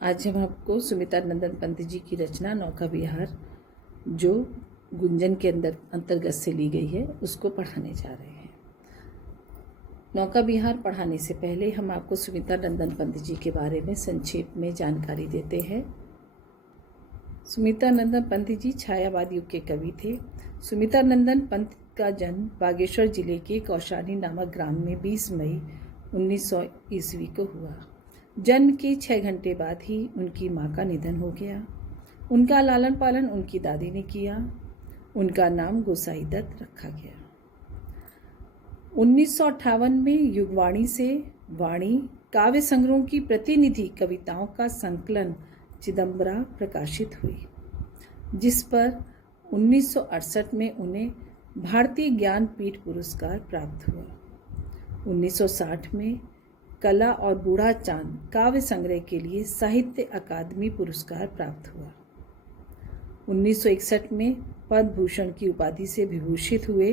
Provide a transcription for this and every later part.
आज हम आपको सुमित्रा नंदन पंत जी की रचना नौका विहार जो गुंजन के अंतर्गत से ली गई है उसको पढ़ाने जा रहे हैं। नौका विहार पढ़ाने से पहले हम आपको सुमित्रा नंदन पंत जी के बारे में संक्षेप में जानकारी देते हैं। सुमित्रा नंदन पंत जी छायावाद युग के कवि थे। सुमित्रा नंदन पंत का जन्म बागेश्वर जिले के कौशानी नामक ग्राम में 20 मई 1900 ईस्वी को हुआ। जन्म के 6 घंटे बाद ही उनकी मां का निधन हो गया। उनका लालन पालन उनकी दादी ने किया। उनका नाम गोसाई दत्त रखा गया। 1958 में युगवाणी से वाणी काव्य संग्रहों की प्रतिनिधि कविताओं का संकलन चिदंबरा प्रकाशित हुई, जिस पर 1968 में उन्हें भारतीय ज्ञानपीठ पुरस्कार प्राप्त हुआ। 1960 में कला और बूढ़ा चांद काव्य संग्रह के लिए साहित्य अकादमी पुरस्कार प्राप्त हुआ। 1961 में पद्म भूषण की उपाधि से विभूषित हुए।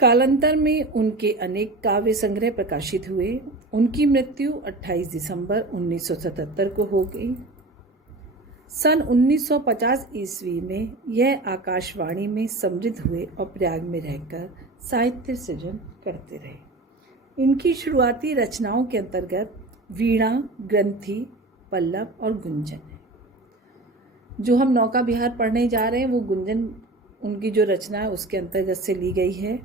कालांतर में उनके अनेक काव्य संग्रह प्रकाशित हुए। उनकी मृत्यु 28 दिसंबर 1977 को हो गई। सन 1950 ईस्वी में यह आकाशवाणी में समृद्ध हुए और प्रयाग में रहकर साहित्य सृजन करते रहे। इनकी शुरुआती रचनाओं के अंतर्गत वीणा, ग्रंथि, पल्लव और गुंजन है। जो हम नौका विहार पढ़ने जा रहे हैं वो गुंजन उनकी जो रचना है उसके अंतर्गत से ली गई है।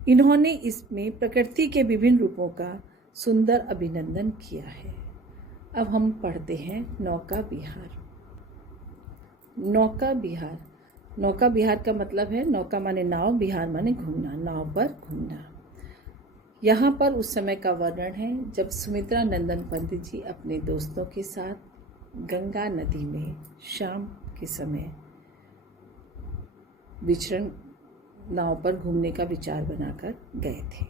इन्होंने इसमें प्रकृति के विभिन्न रूपों का सुंदर अभिनंदन किया है। अब हम पढ़ते हैं नौका विहार। नौका विहार, नौका विहार का मतलब है नौका माने नाव, विहार माने घूमना, नाव पर घूमना। यहाँ पर उस समय का वर्णन है जब सुमित्रा नंदन पंत जी अपने दोस्तों के साथ गंगा नदी में शाम के समय विचरण नाव पर घूमने का विचार बनाकर गए थे।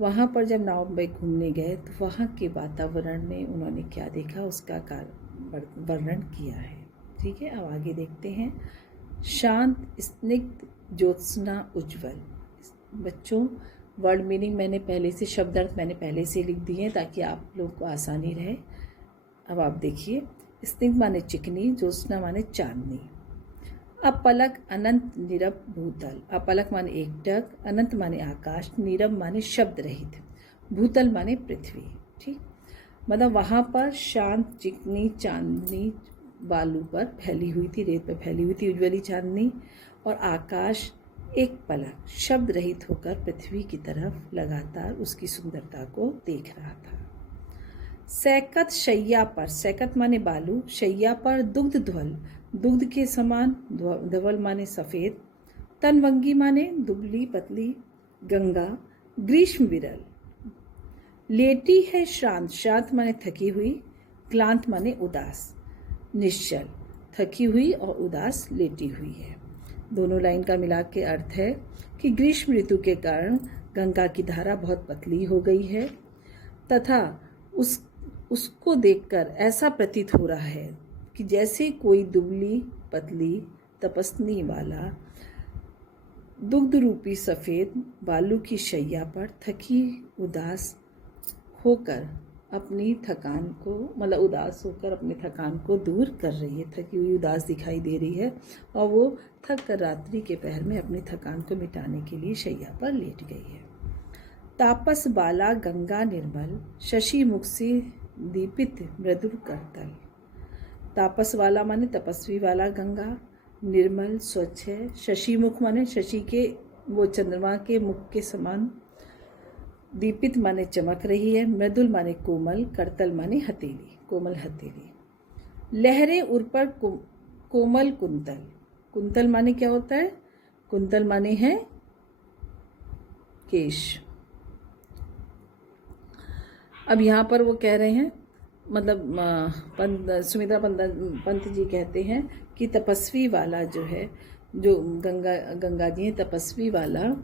वहाँ पर जब नाव में घूमने गए तो वहाँ के वातावरण में उन्होंने क्या देखा उसका वर्णन किया है। ठीक है, अब आगे देखते हैं। शांत स्निग्ध ज्योत्सना उज्ज्वल। बच्चों, वर्ड मीनिंग मैंने पहले से, शब्द अर्थ मैंने पहले से लिख दिए ताकि आप लोग को आसानी रहे। अब आप देखिए, स्निग्ध माने चिकनी, ज्योत्सना माने चांदनी। अपलक अनंत नीरव भूतल। अपलक माने एकटक, अनंत माने आकाश, नीरव माने शब्द रहित, भूतल माने पृथ्वी। ठीक, मतलब वहाँ पर शांत चिकनी चांदनी बालू पर फैली हुई थी, रेत पर फैली हुई थी उज्ज्वली चांदनी, और आकाश एक पलक शब्द रहित होकर पृथ्वी की तरफ लगातार उसकी सुंदरता को देख रहा था। सैकत शैया पर, सैकत माने बालू, शैया पर दुग्ध ध्वल, दुग्ध के समान, धवल माने सफ़ेद, तनवंगी माने दुबली पतली गंगा, ग्रीष्म विरल। लेटी है श्रांत, श्रांत माने थकी हुई, क्लांत माने उदास, निश्चल, थकी हुई और उदास लेटी हुई है। दोनों लाइन का मिला के अर्थ है कि ग्रीष्म ऋतु के कारण गंगा की धारा बहुत पतली हो गई है तथा उसको देखकर ऐसा प्रतीत हो रहा है कि जैसे कोई दुबली पतली तपस्नी वाला दुग्ध रूपी सफ़ेद बालू की शैया पर थकी उदास होकर अपनी थकान को, मतलब उदास होकर अपनी थकान को दूर कर रही है। थकी हुई उदास दिखाई दे रही है और वो थक कर रात्रि के पहर में अपनी थकान को मिटाने के लिए शैया पर लेट गई है। तापस बाला गंगा निर्मल, शशि मुख से दीपित मृदु करतल। तापस वाला माने तपस्वी वाला गंगा, निर्मल स्वच्छ है, शशि मुख माने शशि के वो चंद्रमा के मुख के समान, दीपित माने चमक रही है, मृदुल माने कोमल, करतल माने हथेली, कोमल हथेली। लहरें उर पर कोमल कुंतल। कुंतल माने क्या होता है? कुंतल माने है केश। अब यहाँ पर वो कह रहे हैं, मतलब सुमित्रा पंत जी कहते हैं कि तपस्वी वाला जो है, जो गंगा जी हैं, तपस्वी वाला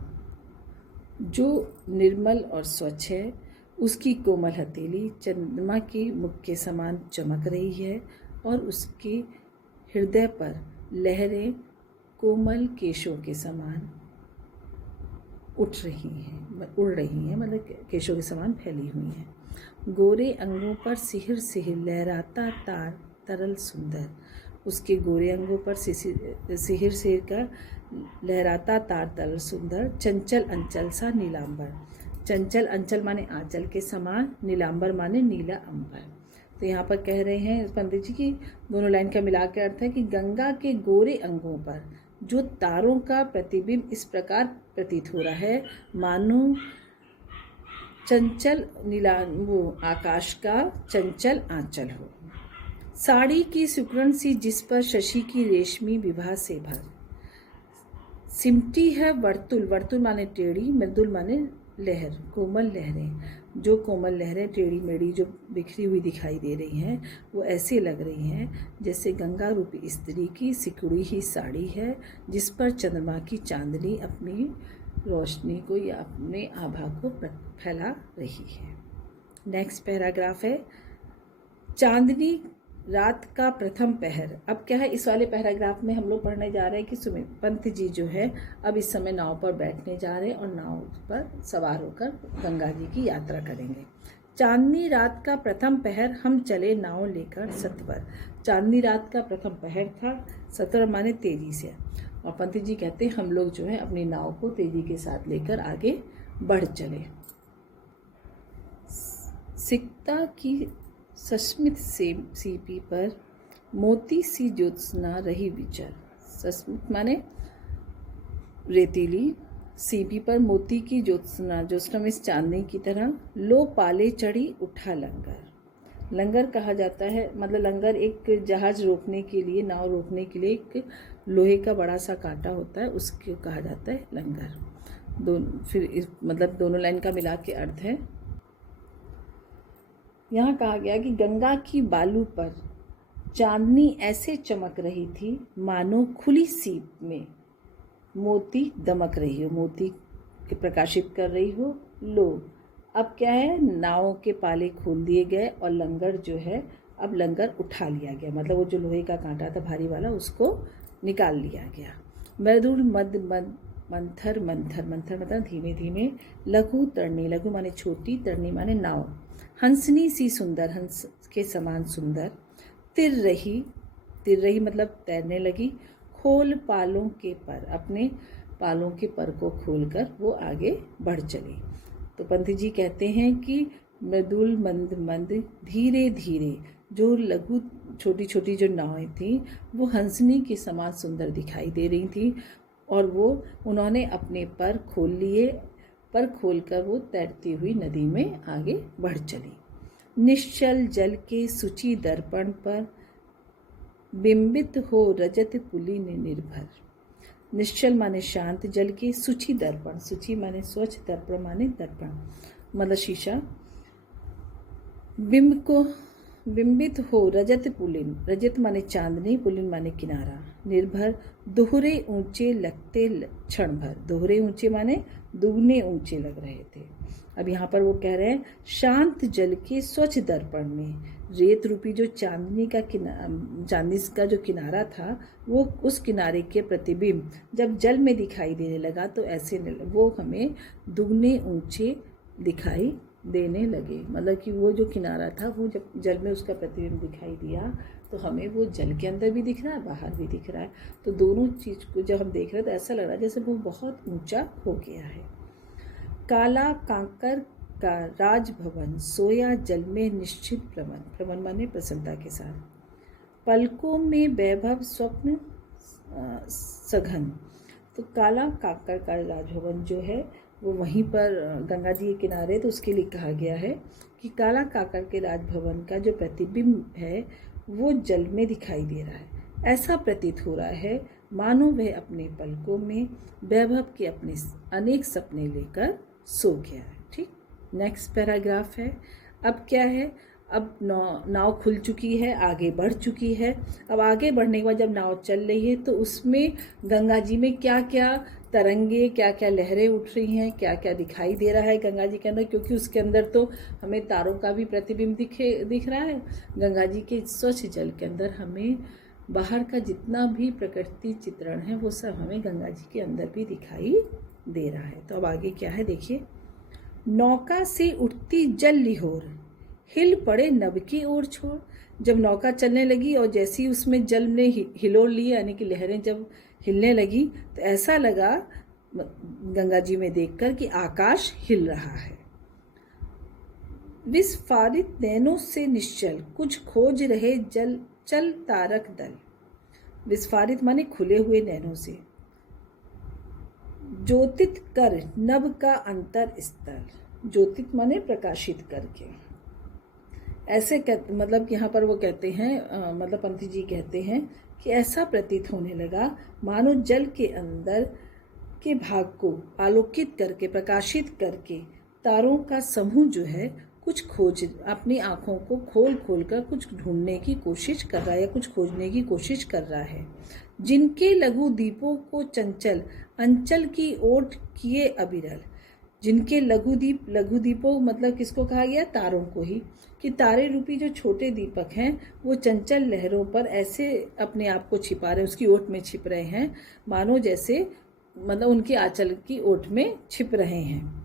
जो निर्मल और स्वच्छ है, उसकी कोमल हथेली चंद्रमा की मुख के समान चमक रही है और उसके हृदय पर लहरें कोमल केशों के समान उड़ रही हैं, मतलब केशों के समान फैली हुई हैं। गोरे अंगों पर सिहिर सिहिर लहराता तार तरल सुंदर। उसके गोरे अंगों पर सिहिर सिहिर का लहराता तार तरल सुंदर। चंचल अंचल सा नीलांबर। चंचल अंचल माने आंचल के समान, नीलांबर माने नीला अंबर। तो यहाँ पर कह रहे हैं पंडित जी की दोनों लाइन का मिला के अर्थ है कि गंगा के गोरे अंगों पर जो तारों का प्रतिबिंब इस प्रकार प्रतीत हो रहा है मानो चंचल नीला वो आकाश का चंचल आंचल हो। साड़ी की सुकरण सी जिस पर शशि की रेशमी विभा से भर। सिमटी है वर्तुल, वर्तुल माने टेढ़ी, मृदुल माने लहर, कोमल लहरें। जो कोमल लहरें टेढ़ी मेढ़ी जो बिखरी हुई दिखाई दे रही हैं वो ऐसे लग रही हैं जैसे गंगा रूपी स्त्री की सिकुड़ी ही साड़ी है जिस पर चंद्रमा की चांदनी अपनी रोशनी को या अपने आभा को फैला रही है। नेक्स्ट पैराग्राफ है चांदनी रात का प्रथम पहर। अब क्या है इस वाले पैराग्राफ में हम लोग पढ़ने जा रहे हैं कि सुमित पंत जी जो है अब इस समय नाव पर बैठने जा रहे हैं और नाव पर सवार होकर गंगा जी की यात्रा करेंगे। चांदनी रात का प्रथम पहर हम चले नाव लेकर सत्वर। चांदनी रात का प्रथम पहर था, सत्वर माने तेजी से, और पंत जी कहते हैं हम लोग जो है अपनी नाव को तेजी के साथ लेकर आगे बढ़ चले। सिकता की सस्मित सीपी पर मोती सी ज्योत्सना रही विचर। सस्मित माने रेतीली, सीपी पर मोती की ज्योत्सना, ज्योत्सना में चांदनी की तरह। लो पाले चढ़ी उठा लंगर। लंगर कहा जाता है मतलब लंगर एक जहाज रोकने के लिए, नाव रोकने के लिए एक लोहे का बड़ा सा कांटा होता है, उसको कहा जाता है लंगर। फिर मतलब दोनों लाइन का मिला के अर्थ है। यहाँ कहा गया कि गंगा की बालू पर चांदनी ऐसे चमक रही थी मानो खुली सीप में मोती दमक रही हो, मोती के प्रकाशित कर रही हो। लो अब क्या है नाव के पाले खोल दिए गए और लंगर जो है अब लंगर उठा लिया गया, मतलब वो जो लोहे का कांटा था भारी वाला उसको निकाल लिया गया। मृदुल मद मद मंथर मंथर, मंथर मतलब धीमे धीमे। लघु तरणी, लघु माने छोटी, तरणी माने नाव। हंसनी सी सुंदर, हंस के समान सुंदर। तिर रही, तिर रही मतलब तैरने लगी। खोल पालों के पर, अपने पालों के पर को खोलकर वो आगे बढ़ चली। तो पंत जी कहते हैं कि मृदुल मंद मंद धीरे धीरे जो लघु छोटी छोटी जो नावें थी वो हंसनी के समान सुंदर दिखाई दे रही थी और वो उन्होंने अपने पर खोल लिए, पर खोलकर वो तैरती हुई नदी में आगे बढ़ चली। निश्चल जल के सुचि दर्पण पर बिंबित हो रजत पुलिन निर्भर। निश्चल माने शांत जल के, सुचि दर्पण, सुचि माने स्वच्छ, दर्पण माने दर्पण मतलब शीशा। बिंब को बिंबित हो रजत पुलिन, रजत माने चांदनी, पुलिन माने किनारा। निर्भर दोहरे ऊंचे लगते क्षण भर, दोहरे ऊंचे माने दुगने ऊंचे लग रहे थे। अब यहाँ पर वो कह रहे हैं शांत जल के स्वच्छ दर्पण में रेत रूपी जो चांदनी का जो किनारा था वो उस किनारे के प्रतिबिंब जब जल में दिखाई देने लगा तो ऐसे वो हमें दुगने ऊंचे दिखाई देने लगे। मतलब कि वो जो किनारा था वो जब जल में उसका प्रतिबिंब दिखाई दिया तो हमें वो जल के अंदर भी दिख रहा है, बाहर भी दिख रहा है। तो दोनों चीज़ को जब हम देख रहे हैं तो ऐसा लग रहा है जैसे वो बहुत ऊंचा हो गया है। काला कांकर का राजभवन सोया जल में निश्चित प्रमन, प्रमन माने प्रसन्नता के साथ। पलकों में वैभव स्वप्न सघन। तो काला कांकर का राजभवन जो है वो वहीं पर गंगा जी के किनारे, तो उसके लिए कहा गया है कि काला काकर के राजभवन का जो प्रतिबिंब है वो जल में दिखाई दे रहा है। ऐसा प्रतीत हो रहा है मानो वह अपने पलकों में वैभव के अपने अनेक सपने लेकर सो गया है। ठीक, नेक्स्ट पैराग्राफ है। अब क्या है, अब नाव खुल चुकी है, आगे बढ़ चुकी है। अब आगे बढ़ने के बाद जब नाव चल रही है तो उसमें गंगा जी में क्या क्या तरंगे, क्या क्या लहरें उठ रही हैं, क्या क्या दिखाई दे रहा है गंगा जी के अंदर, क्योंकि उसके अंदर तो हमें तारों का भी प्रतिबिंब दिख रहा है। गंगा जी के स्वच्छ जल के अंदर हमें बाहर का जितना भी प्रकृति चित्रण है वो सब हमें गंगा जी के अंदर भी दिखाई दे रहा है। तो अब आगे क्या है देखिए। नौका से उठती जल लिहोर, हिल पड़े नभ की ओर छोड़। जब नौका चलने लगी और जैसी उसमें जल ने हिलोर ली, यानी कि लहरें जब हिलने लगी, तो ऐसा लगा गंगा जी में देखकर कि आकाश हिल रहा है। विस्फारित नैनों से निश्चल, कुछ खोज रहे जल चल तारक दल। विस्फारित माने खुले हुए नैनों से, ज्योतित कर नभ का अंतर स्थल। ज्योतित माने प्रकाशित करके। ऐसे मतलब यहाँ पर वो कहते हैं, मतलब पंथी जी कहते हैं कि ऐसा प्रतीत होने लगा मानो जल के अंदर के भाग को आलोकित करके, प्रकाशित करके तारों का समूह जो है कुछ खोज, अपनी आँखों को खोल खोल कर कुछ ढूंढने की कोशिश कर रहा है या कुछ खोजने की कोशिश कर रहा है। जिनके लघु दीपों को चंचल अंचल की ओट किए अविरल। जिनके लघु दीपों मतलब किसको कहा गया? तारों को ही, कि तारे रूपी जो छोटे दीपक हैं वो चंचल लहरों पर ऐसे अपने आप को छिपा रहे, उसकी ओट में छिप रहे हैं, मानो जैसे मतलब उनके आंचल की ओट में छिप रहे हैं।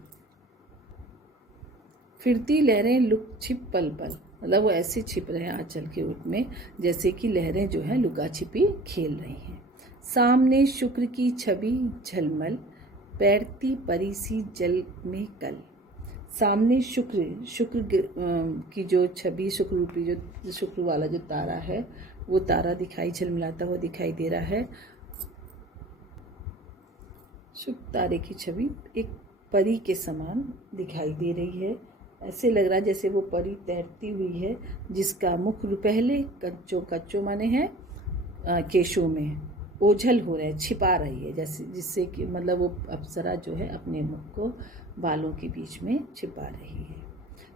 फिरती लहरें लुक छिप पल पल, मतलब वो ऐसे छिप रहे हैं आंचल की ओट में जैसे कि लहरें जो है लुका छिपी खेल रही हैं। सामने शुक्र की छवि झलमल, बैठती परी सी जल में कल। सामने शुक्र की जो छवि, शुक्र रूपी जो शुक्र वाला जो तारा है वो तारा दिखाई झलमिलाता हुआ दिखाई दे रहा है। शुक्र तारे की छवि एक परी के समान दिखाई दे रही है। ऐसे लग रहा है जैसे वो परी तैरती हुई है, जिसका मुख पहले कच्चों माने हैं केशों में ओझल हो रहे, छिपा रही है, जैसे जिससे कि मतलब वो अप्सरा जो है अपने मुख को बालों के बीच में छिपा रही है।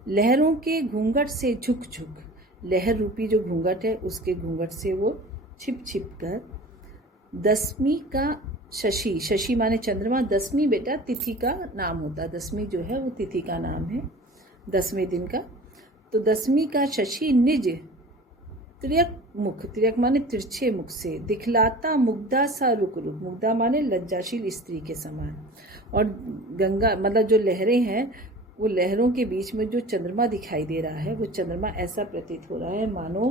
लहरों के घूंघट से झुक झुक, लहर रूपी जो घूंघट है उसके घूंघट से वो छिप छिप कर। दसवीं का शशि, शशि माने चंद्रमा, दसवीं बेटा तिथि का नाम होता है, दसवीं जो है वो तिथि का नाम है, 10वें दिन का। तो 10वीं का शशि निज त्र्यक मुख, त्र्यक माने तिरछे मुख से दिखलाता मुग्धा सा रुक रुक, मुग्धा माने लज्जाशील स्त्री के समान। और गंगा मतलब जो लहरें हैं वो लहरों के बीच में जो चंद्रमा दिखाई दे रहा है वो चंद्रमा ऐसा प्रतीत हो रहा है मानो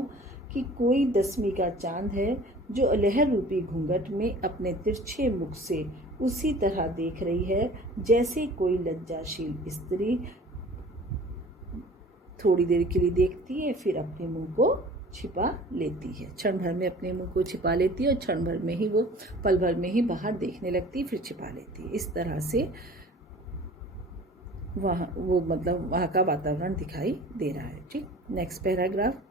कि कोई 10वीं का चांद है जो लहर रूपी घूंघट में अपने तिरछे मुख से उसी तरह देख रही है जैसे कोई लज्जाशील स्त्री थोड़ी देर के लिए देखती है फिर अपने मुंह को छिपा लेती है, क्षण भर में अपने मुंह को छिपा लेती है और क्षण भर में ही वो पल भर में ही बाहर देखने लगती है फिर छिपा लेती है। इस तरह से वहाँ वो मतलब वहाँ का वातावरण दिखाई दे रहा है। ठीक, नेक्स्ट पैराग्राफ।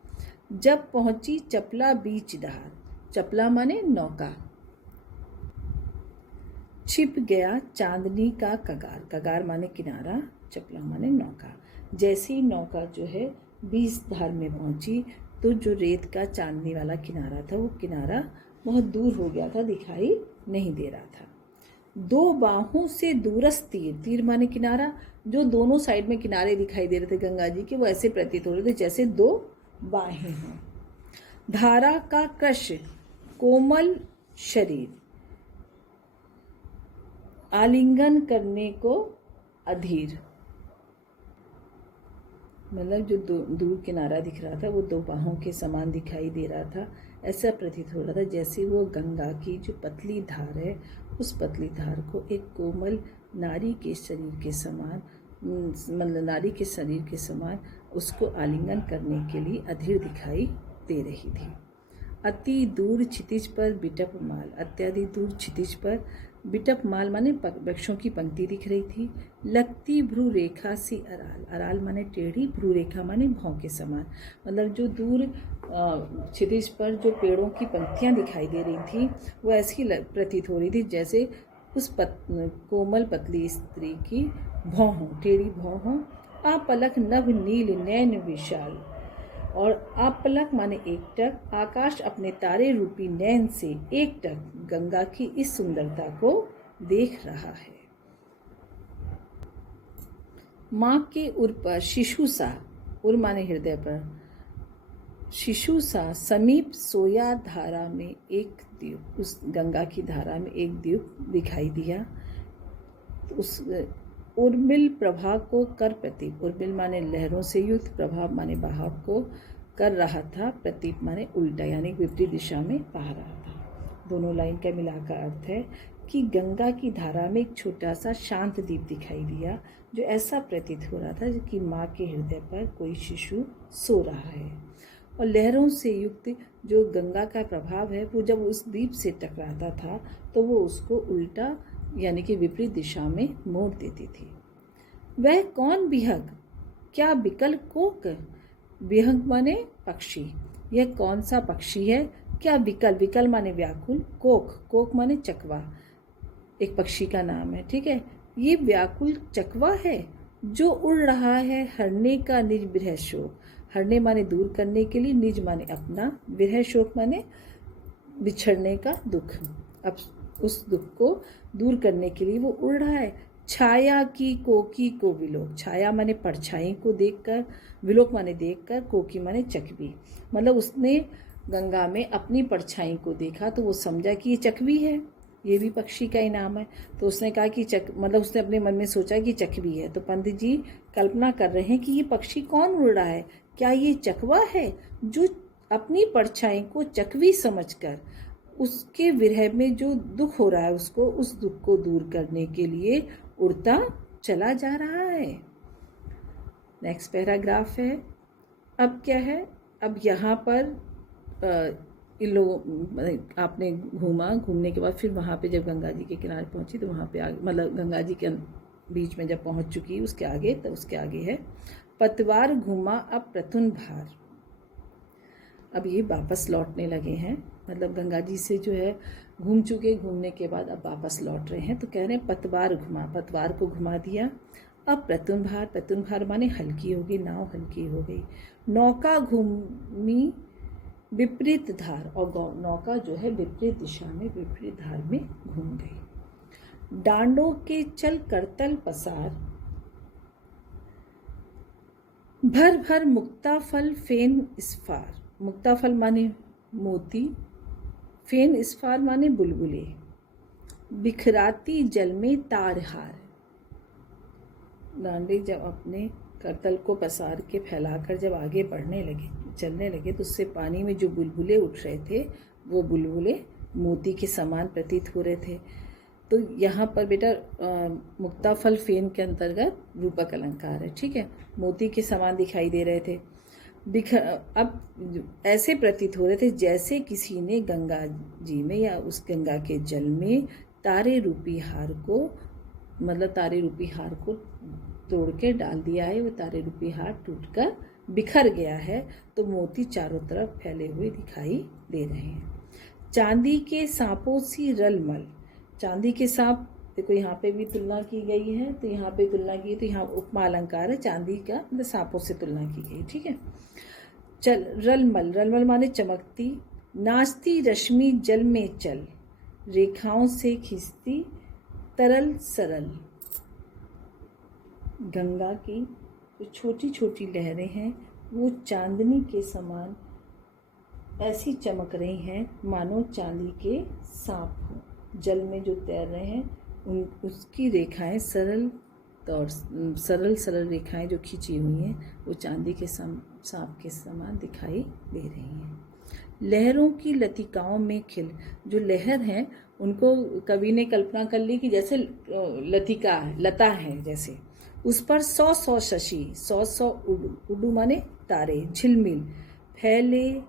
जब पहुंची चपला बीच दहार, चपला माने नौका, छिप गया चांदनी का कगार, कगार माने किनारा, चपला माने नौका। जैसी नौका जो है बीच धार में पहुंची तो जो रेत का चांदनी वाला किनारा था वो किनारा बहुत दूर हो गया था, दिखाई नहीं दे रहा था। दो बाहों से दूरस तीर, तीर माने किनारा, जो दोनों साइड में किनारे दिखाई दे रहे थे गंगा जी के वो ऐसे प्रतीत हो रहे थे जैसे दो बाहें हों। धारा का कृश कोमल शरीर, आलिंगन करने को अधीर, मतलब जो दूर किनारा दिख रहा था वो दो बाहों के समान दिखाई दे रहा था। ऐसा प्रतीत हो रहा था जैसे वो गंगा की जो पतली धार है उस पतली धार को एक कोमल नारी के शरीर के समान, मतलब नारी के शरीर के समान उसको आलिंगन करने के लिए अधीर दिखाई दे रही थी। अति दूर क्षितिज पर बिटप माल, अत्याधिक दूर क्षितिज पर बिटप माल माने वृक्षों की पंक्ति दिख रही थी। लगती भ्रू रेखा सी अराल, अराल माने टेढ़ी, भ्रू रेखा माने भौं के समान, मतलब जो दूर क्षितिज पर जो पेड़ों की पंक्तियां दिखाई दे रही थी वो ऐसी प्रतीत हो रही थी जैसे उस कोमल पतली स्त्री की भौं हो, टेढ़ी भौं हो। आपलक नभ नील नैन विशाल, और आपलक माने एकटक, आकाश अपने तारे रूपी नैन से एकटक गंगा की इस सुंदरता को देख रहा है। माँ के उर पर शिशु सा, उर माने हृदय पर, शिशु सा समीप सोया धारा में एक द्वीप, उस गंगा की धारा में एक द्वीप दिखाई दिया। तो उस उर्मिल प्रभा को कर प्रतीप, उर्मिल माने लहरों से युक्त, प्रभाव माने बहाव को, कर रहा था, प्रतीप माने उल्टा यानी विपरीत दिशा में बहा रहा था। दोनों लाइन का मिलाकर अर्थ है कि गंगा की धारा में एक छोटा सा शांत द्वीप दिखाई दिया, जो ऐसा प्रतीत हो रहा था कि माँ के हृदय पर कोई शिशु सो रहा है। और लहरों से युक्त जो गंगा का प्रभाव है वो जब उस द्वीप से टकराता था तो वो उसको उल्टा यानी कि विपरीत दिशा में मोड़ देती थी। वह कौन बिहग, क्या बिकल कोक, बिहग माने पक्षी, यह कौन सा पक्षी है, क्या विकल, विकल माने व्याकुल, कोक, कोक माने चकवा, एक पक्षी का नाम है, ठीक है। ये व्याकुल चकवा है जो उड़ रहा है हरने का निज विरह शोक, हरने माने दूर करने के लिए, निज माने अपना, विरह शोक माने बिछड़ने का दुख, अब उस दुख को दूर करने के लिए वो उड़ रहा है। छाया की कोकी को विलोक, छाया माने परछाई को देखकर, विलोक माने देखकर, कोकी माने चकवी, मतलब उसने गंगा में अपनी परछाई को देखा तो वो समझा कि ये चकवी है, ये भी पक्षी का ही नाम है। तो उसने कहा कि मतलब उसने अपने मन में सोचा कि चकवी है। तो पंडित जी कल्पना कर रहे हैं कि ये पक्षी कौन उड़ रहा है, क्या ये चकवा है जो अपनी परछाई को चकवी समझकर उसके विरह में जो दुख हो रहा है उसको, उस दुख को दूर करने के लिए उड़ता चला जा रहा है। नेक्स्ट पैराग्राफ है। अब क्या है, अब यहाँ पर इन लोगों आपने घूमा, घूमने के बाद फिर वहाँ पे जब गंगा जी के किनारे पहुँची तो वहाँ पे आगे मतलब गंगा जी के बीच में जब पहुँच चुकी उसके आगे, तो उसके आगे है पतवार घूमा अब प्रथुन भार। अब ये वापस लौटने लगे हैं, मतलब गंगा जी से जो है घूम चुके, घूमने के बाद अब वापस लौट रहे हैं। तो कह रहे हैं पतवार घुमा, पतवार को घुमा दिया। अब प्रथुन भार, प्रथुन भार माने हल्की हो गई, नाव हल्की हो गई। नौका घूमी विपरीत धार, और नौका जो है विपरीत दिशा में विपरीत धार में घूम गई। डांडों के चल करतल पसार, भर भर मुक्ता फल फेन इस्फार, मुक्ता फल माने मोती, फेन इस्फार माने बुलबुले, बिखराती जल में तारहार। डांडे जब अपने करतल को पसार के फैलाकर जब आगे बढ़ने लगे, चलने लगे, तो उससे पानी में जो बुलबुले उठ रहे थे वो बुलबुले मोती के समान प्रतीत हो रहे थे। तो यहाँ पर बेटा मुक्ताफल फेन के अंतर्गत रूपक अलंकार है, ठीक है। मोती के समान दिखाई दे रहे थे। अब ऐसे प्रतीत हो रहे थे जैसे किसी ने गंगा जी में या उस गंगा के जल में तारे रूपी हार को, मतलब तारे रूपी हार को तोड़ के डाल दिया है। वो तारे रूपी हार टूटकर बिखर गया है, तो मोती चारों तरफ फैले हुए दिखाई दे रहे हैं। चांदी के सांपों सी रलमल, चांदी के सांप, देखो यहाँ पे भी तुलना की गई है, तो यहाँ पे तुलना की, तो यहाँ उपमा अलंकार है, चांदी का मतलब सांपों से तुलना की गई, ठीक है। चल रलमल, रलमल माने चमकती, नाचती रश्मि जल में चल, रेखाओं से खिंचती तरल सरल। गंगा की जो छोटी छोटी लहरें हैं वो चांदनी के समान ऐसी चमक रही हैं मानो चांदी के सांप हों। जल में जो तैर रहे हैं उसकी रेखाएं सरल सरल रेखाएं जो खींची हुई हैं वो चांदी के सांप के समान दिखाई दे रही हैं। लहरों की लतिकाओं में खिल, जो लहर हैं उनको कवि ने कल्पना कर ली कि जैसे लतिका है, लता है जैसे, उस पर 100 शशि, 100 उडू माने तारे, झिलमिल फैले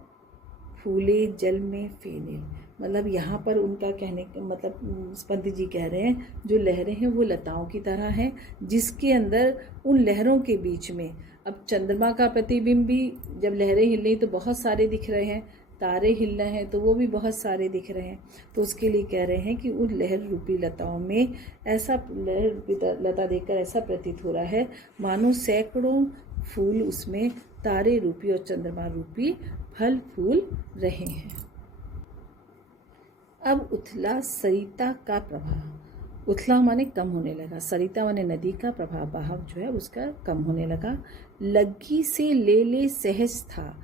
फूले जल में फेने। मतलब यहाँ पर उनका कहने का मतलब पंडित जी कह रहे हैं जो लहरें हैं वो लताओं की तरह हैं, जिसके अंदर उन लहरों के बीच में अब चंद्रमा का प्रतिबिंब भी, जब लहरें हिल रही तो बहुत सारे दिख रहे हैं, तारे हिल रहे हैं तो वो भी बहुत सारे दिख रहे हैं। तो उसके लिए कह रहे हैं कि उन लहर रूपी लताओं में ऐसा, लहर रूपी लता देखकर ऐसा प्रतीत हो रहा है मानो सैकड़ों फूल उसमें तारे रूपी और चंद्रमा रूपी फल फूल रहे हैं। अब उथला सरिता का प्रभाव, उथला माने कम होने लगा, सरिता माने नदी का प्रभाव, बहाव जो है उसका कम होने लगा। लग्गी से ले सहज था,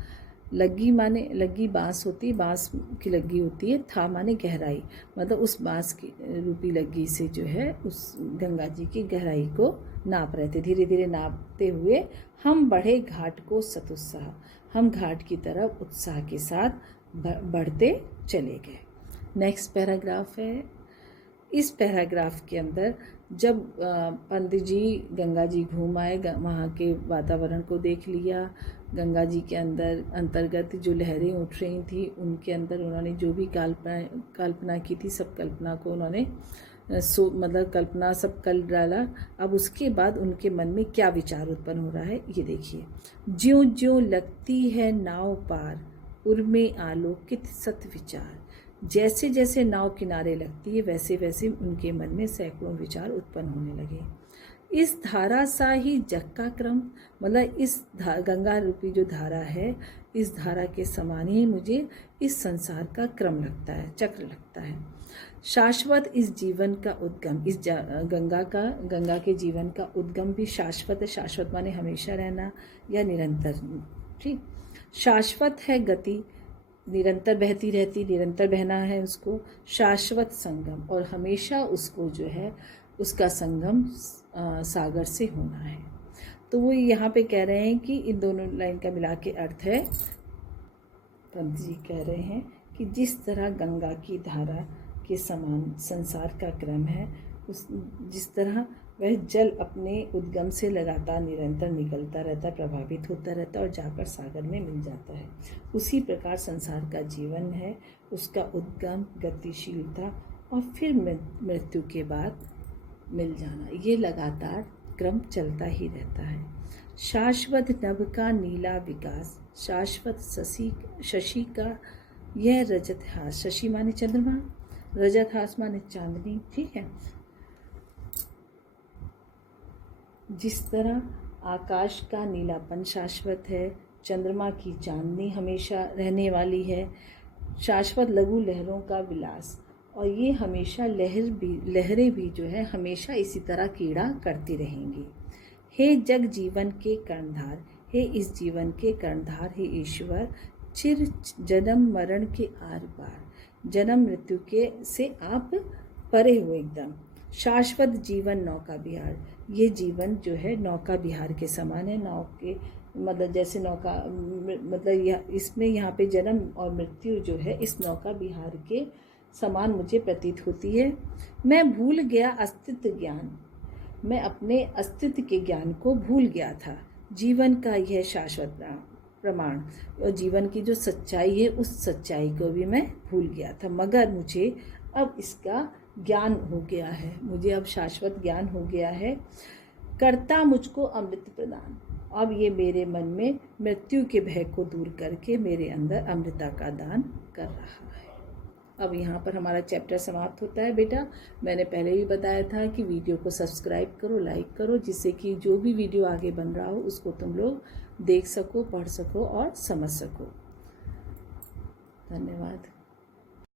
लग्गी माने, लग्गी बांस होती है, बांस की लग्गी होती है, था माने गहराई, मतलब उस बांस की रूपी लग्गी से जो है उस गंगा जी की गहराई को नाप रहे थे। धीरे धीरे नापते हुए हम बढ़े घाट को सतुत्साह, हम घाट की तरफ उत्साह के साथ बढ़ते चले गए। नेक्स्ट पैराग्राफ है। इस पैराग्राफ के अंदर जब पंडित जी गंगा जी घूम आए, वहाँ के वातावरण को देख लिया, गंगा जी के अंतर्गत जो लहरें उठ रही थी उनके अंदर उन्होंने जो भी कल्पना की थी, सब कल्पना को उन्होंने मतलब कल्पना सब कर डाला। अब उसके बाद उनके मन में क्या विचार उत्पन्न हो रहा है ये देखिए। ज्यों ज्यों लगती है नाव पार, उर्मे आलोकित सत विचार। जैसे जैसे नाव किनारे लगती है वैसे वैसे उनके मन में सैकड़ों विचार उत्पन्न होने लगे। इस धारा सा ही जग का क्रम, मतलब इस गंगा रूपी जो धारा है, इस धारा के समान ही मुझे इस संसार का क्रम लगता है, चक्र लगता है। शाश्वत इस जीवन का उद्गम, इस गंगा के जीवन का उद्गम भी शाश्वत है। शाश्वत माने हमेशा रहना या निरंतर, ठीक। शाश्वत है गति, निरंतर बहती रहती, निरंतर बहना है उसको। शाश्वत संगम, और हमेशा उसको जो है उसका संगम सागर से होना है। तो वो यहाँ पे कह रहे हैं कि इन दोनों लाइन का मिला के अर्थ है, पंत जी कह रहे हैं कि जिस तरह गंगा की धारा के समान संसार का क्रम है, जिस तरह वह जल अपने उद्गम से लगातार निरंतर निकलता रहता है, प्रभावित होता रहता है और जाकर सागर में मिल जाता है, उसी प्रकार संसार का जीवन है, उसका उद्गम, गतिशीलता और फिर मृत्यु के बाद मिल जाना, ये लगातार क्रम चलता ही रहता है। शाश्वत नभ का नीला विकास, शाश्वत शशि का यह रजत हास, शशि माने चंद्रमा, रजत हास माने चांदनी, ठीक है। जिस तरह आकाश का नीलापन शाश्वत है, चंद्रमा की चांदनी हमेशा रहने वाली है, शाश्वत लघु लहरों का विलास, और ये हमेशा लहरें भी जो है हमेशा इसी तरह कीड़ा करती रहेंगी। हे जग जीवन के कर्णधार, हे इस जीवन के कर्णधार, हे ईश्वर, चिर जन्म मरण के आर पार, जन्म मृत्यु के से आप परे हो एकदम। शाश्वत जीवन नौका विहार, ये जीवन जो है नौका विहार के समान है। नाव के मतलब जैसे नौका मतलब इसमें यहाँ पे जन्म और मृत्यु जो है इस नौका विहार के समान मुझे प्रतीत होती है। मैं भूल गया अस्तित्व ज्ञान, मैं अपने अस्तित्व के ज्ञान को भूल गया था। जीवन का यह शाश्वत प्रमाण और जीवन की जो सच्चाई है उस सच्चाई को भी मैं भूल गया था, मगर मुझे अब इसका ज्ञान हो गया है, मुझे अब शाश्वत ज्ञान हो गया है। करता मुझको अमृत प्रदान, अब ये मेरे मन में मृत्यु के भय को दूर करके मेरे अंदर अमृता का दान कर रहा है। अब यहाँ पर हमारा चैप्टर समाप्त होता है। बेटा मैंने पहले भी बताया था कि वीडियो को सब्सक्राइब करो, लाइक करो, जिससे कि जो भी वीडियो आगे बन रहा हो उसको तुम लोग देख सको, पढ़ सको और समझ सको। धन्यवाद।